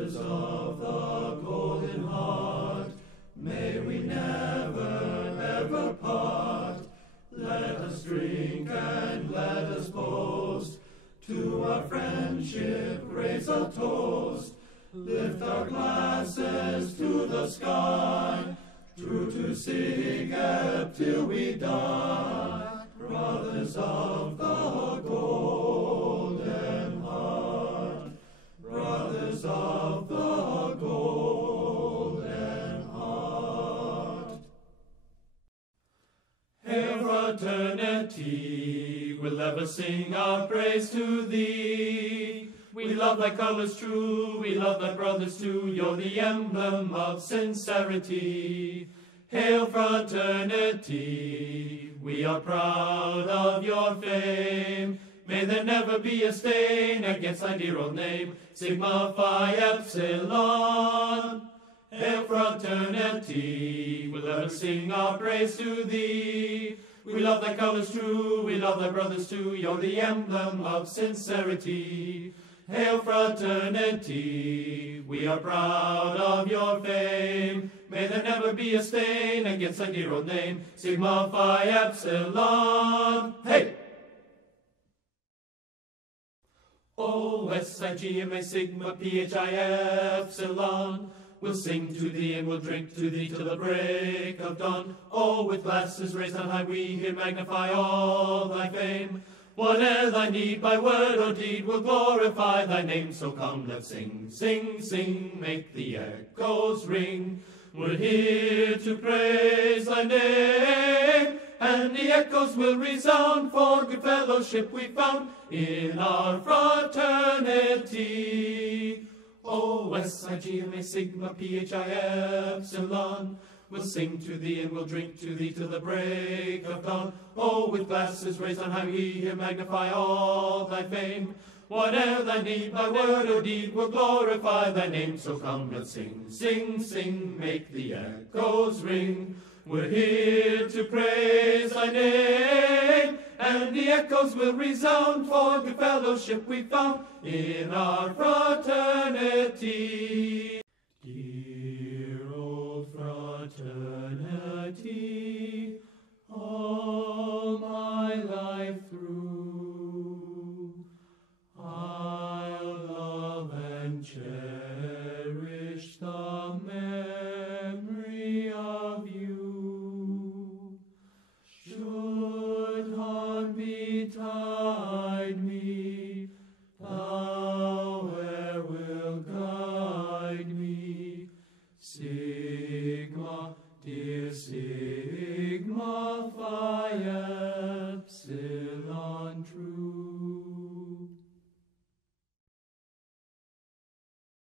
Brothers of the Golden Heart, may we never, ever part. Let us drink and let us boast, to our friendship raise a toast. Lift our glasses to the sky, true to Sigeb till we die. Brothers of the Golden Heart, brothers of the Golden Heart. Hail, fraternity, we'll ever sing our praise to thee. We love thy colors true, we love thy brothers too, you're the emblem of sincerity. Hail, fraternity, we are proud of your fame. May there never be a stain against thy dear old name, Sigma Phi Epsilon. Hail, fraternity, we'll ever sing our praise to thee. We love thy colors true, we love thy brothers too, you're the emblem of sincerity. Hail, fraternity, we are proud of your fame. May there never be a stain against thy dear old name, Sigma Phi Epsilon. Hey! O S-I-G-M-A Sigma P-H-I Epsilon. We'll sing to thee and we'll drink to thee till the break of dawn. Oh, with glasses raised on high, we here magnify all thy fame. Whate'er thy need, by word or deed, will glorify thy name. So come, let's sing, sing, sing, make the echoes ring. We're here to praise thy name, and the echoes will resound, for good fellowship we found in our fraternity. O S-I-G-M-A Sigma P-H-I Epsilon. We'll sing to thee and we'll drink to thee till the break of dawn. Oh, with glasses raised on high, we here magnify all thy fame. Whate'er thy need, by word or deed, will glorify thy name. So come, let's sing, sing, sing, make the echoes ring. We're here to praise thy name, and the echoes will resound, for good fellowship we found in our fraternity. Dear old fraternity, all my life through, I'll love and cherish the memory of you. Should harm betide me, thou e'er will guide me. Sigma, dear Sigma Phi Epsilon.